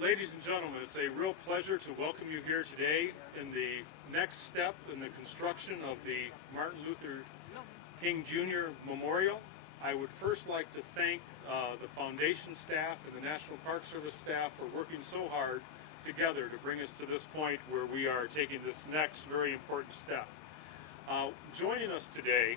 Ladies and gentlemen, it's a real pleasure to welcome you here today in the next step in the construction of the Martin Luther King Jr. Memorial. I would first like to thank the foundation staff and the National Park Service staff for working so hard together to bring us to this point where we are taking this next very important step. Joining us today,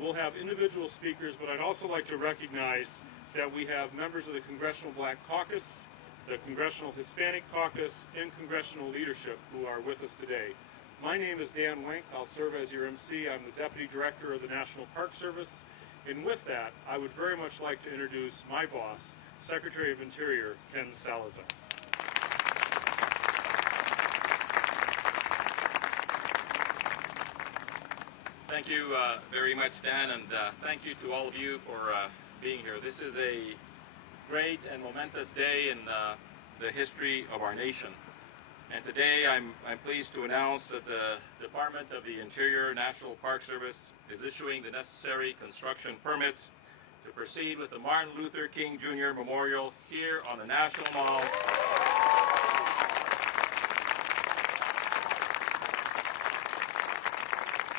we'll have individual speakers, but I'd also like to recognize that we have members of the Congressional Black Caucus, the Congressional Hispanic Caucus, and Congressional leadership who are with us today. My name is Dan Wenk. I'll serve as your MC. I'm the Deputy Director of the National Park Service. And with that, I would very much like to introduce my boss, Secretary of Interior, Ken Salazar. Thank you very much, Dan, and thank you to all of you for being here. This is a great and momentous day in the history of our nation. And today I'm pleased to announce that the Department of the Interior National Park Service is issuing the necessary construction permits to proceed with the Martin Luther King Jr. Memorial here on the National Mall.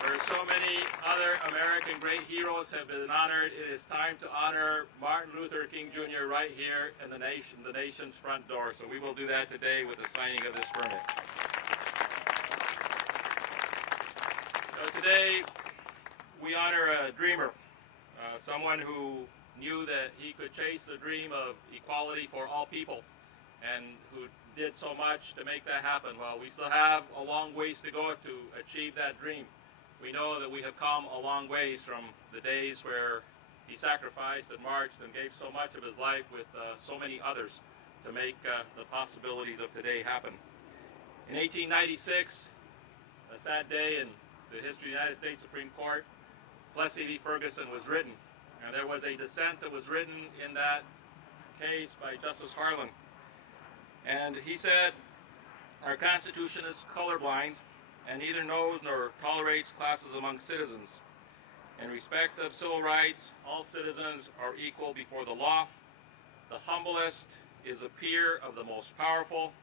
Where so many other American great heroes have been honored, it is time to honor Martin Luther King Jr. right here in the nation's front door. So we will do that today with the signing of this permit. So today we honor a dreamer, someone who knew that he could chase the dream of equality for all people, and who did so much to make that happen. Well, we still have a long ways to go to achieve that dream. We know that we have come a long ways from the days where he sacrificed and marched and gave so much of his life with so many others to make the possibilities of today happen. In 1896, a sad day in the history of the United States Supreme Court, Plessy v. Ferguson was written. And there was a dissent that was written in that case by Justice Harlan. And he said, "Our Constitution is colorblind and neither knows nor tolerates classes among citizens. In respect of civil rights, all citizens are equal before the law. The humblest is a peer of the most powerful.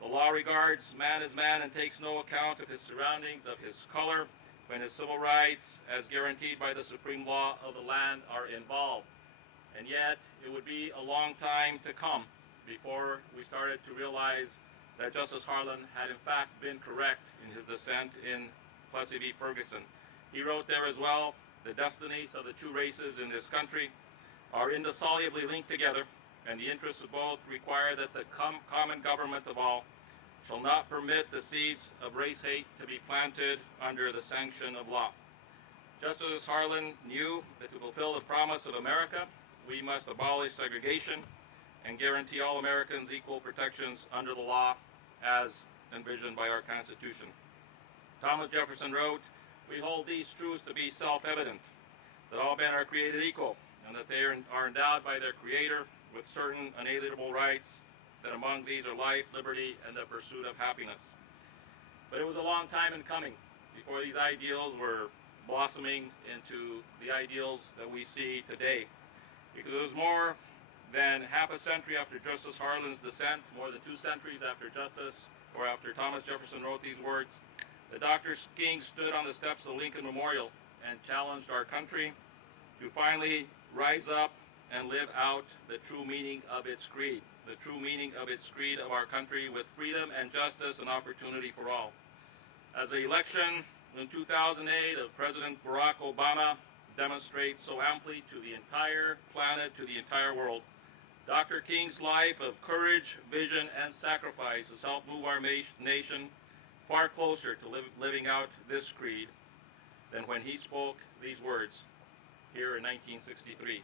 The law regards man as man and takes no account of his surroundings, of his color, when his civil rights, as guaranteed by the supreme law of the land, are involved." And yet, it would be a long time to come before we started to realize that Justice Harlan had in fact been correct in his dissent in Plessy v. Ferguson. He wrote there as well, "The destinies of the two races in this country are indissolubly linked together, and the interests of both require that the common government of all shall not permit the seeds of race hate to be planted under the sanction of law." Justice Harlan knew that to fulfill the promise of America, we must abolish segregation and guarantee all Americans equal protections under the law as envisioned by our Constitution. Thomas Jefferson wrote, "We hold these truths to be self-evident, that all men are created equal, and that they are endowed by their Creator with certain unalienable rights, that among these are life, liberty, and the pursuit of happiness." But it was a long time in coming before these ideals were blossoming into the ideals that we see today, because it was more than half a century after Justice Harlan's dissent, more than 2 centuries after after Thomas Jefferson wrote these words, that Dr. King stood on the steps of Lincoln Memorial and challenged our country to finally rise up and live out the true meaning of its creed, the true meaning of its creed of our country, with freedom and justice and opportunity for all. As the election in 2008 of President Barack Obama demonstrates so amply to the entire planet, to the entire world, Dr. King's life of courage, vision, and sacrifice has helped move our nation far closer to living out this creed than when he spoke these words here in 1963.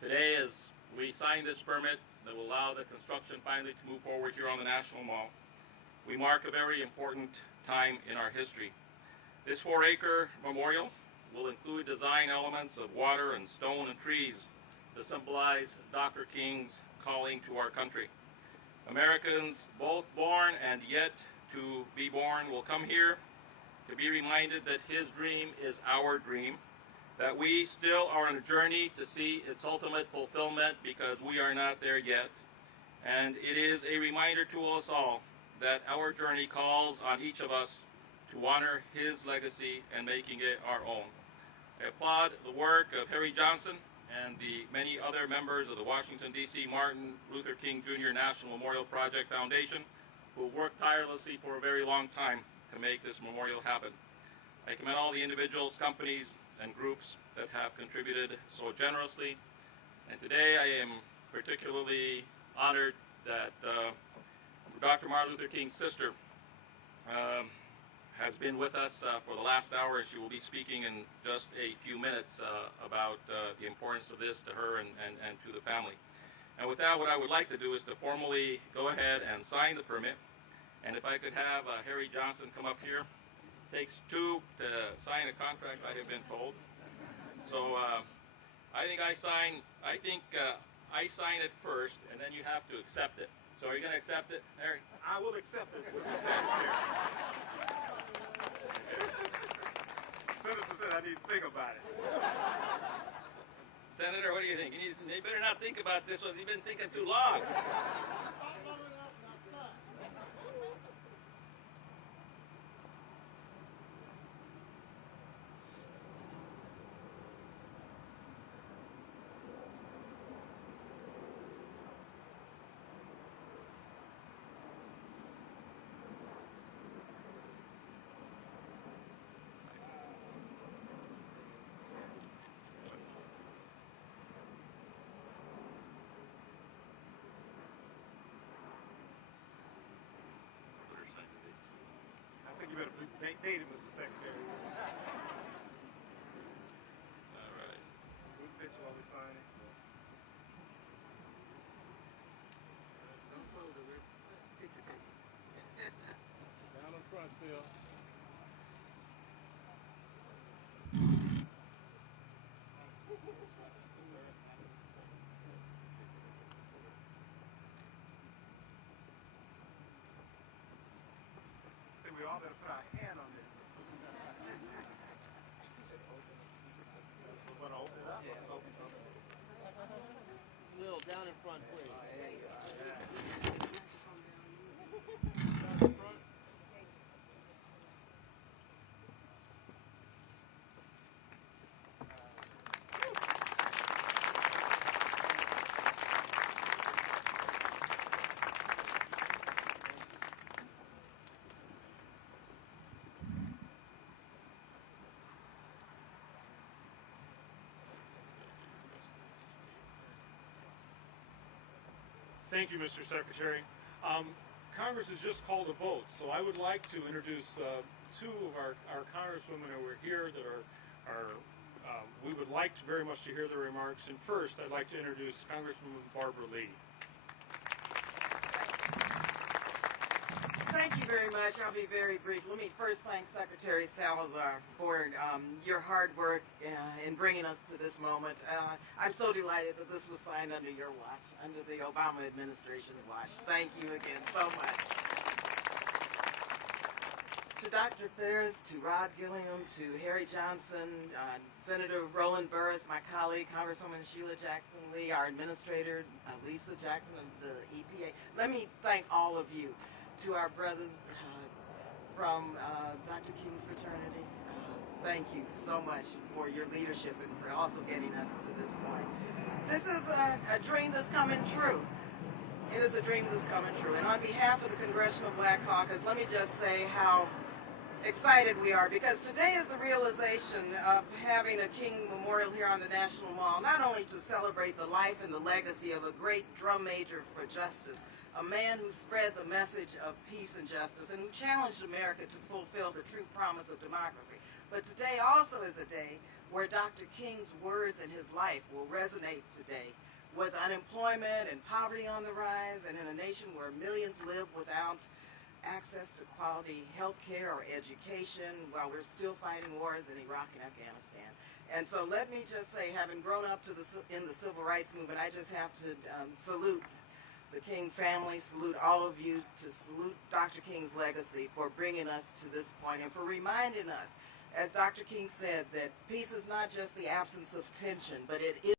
Today, as we sign this permit that will allow the construction finally to move forward here on the National Mall, we mark a very important time in our history. This 4-acre memorial will include design elements of water and stone and trees to symbolize Dr. King's calling to our country. Americans, both born and yet to be born, will come here to be reminded that his dream is our dream, that we still are on a journey to see its ultimate fulfillment because we are not there yet, and it is a reminder to us all that our journey calls on each of us to honor his legacy and making it our own. I applaud the work of Harry Johnson and the many other members of the Washington, D.C. Martin Luther King Jr. National Memorial Project Foundation who worked tirelessly for a very long time to make this memorial happen. I commend all the individuals, companies, and groups that have contributed so generously. And today I am particularly honored that Dr. Martin Luther King's sister has been with us for the last hour. She will be speaking in just a few minutes about the importance of this to her and to the family. And with that, what I would like to do is to formally go ahead and sign the permit. And if I could have Harry Johnson come up here. Takes two to sign a contract, I have been told. So I think I sign it first, and then you have to accept it. So are you going to accept it, Harry? I will accept it. Senator said I need to think about it. Senator, what do you think? He better not think about this one. He's been thinking too long. I think you better date it, Mr. Secretary. All right. Good picture while we sign it. Don't close it, Rick. Picture taking. Down in front still. I think we all better put our hand on this. We're going to open it up? Yes. Let's open it up. A little down in front, please. Thank you, Mr. Secretary. Congress has just called a vote, so I would like to introduce two of our congresswomen who are here that we would like very much to hear their remarks. And first, I'd like to introduce Congresswoman Barbara Lee. Thank you very much. I'll be very brief. Let me first thank Secretary Salazar for your hard work in bringing us to this moment. I'm so delighted that this was signed under your watch, under the Obama administration's watch. Thank you again so much. To Dr. Ferris, to Rod Gilliam, to Harry Johnson, Senator Roland Burris, my colleague, Congresswoman Sheila Jackson Lee, our administrator, Lisa Jackson of the EPA. Let me thank all of you. To our brothers from Dr. King's Fraternity, thank you so much for your leadership and for also getting us to this point. This is a dream that's coming true. It is a dream that's coming true. And on behalf of the Congressional Black Caucus, let me just say how excited we are, because today is the realization of having a King Memorial here on the National Mall, not only to celebrate the life and the legacy of a great drum major for justice, a man who spread the message of peace and justice and who challenged America to fulfill the true promise of democracy. But today also is a day where Dr. King's words and his life will resonate today. With unemployment and poverty on the rise, and in a nation where millions live without access to quality health care or education, while we're still fighting wars in Iraq and Afghanistan. And so let me just say, having grown up in the civil rights movement, I just have to salute the King family, salute all of you, to salute Dr. King's legacy for bringing us to this point and for reminding us, as Dr. King said, that peace is not just the absence of tension, but it is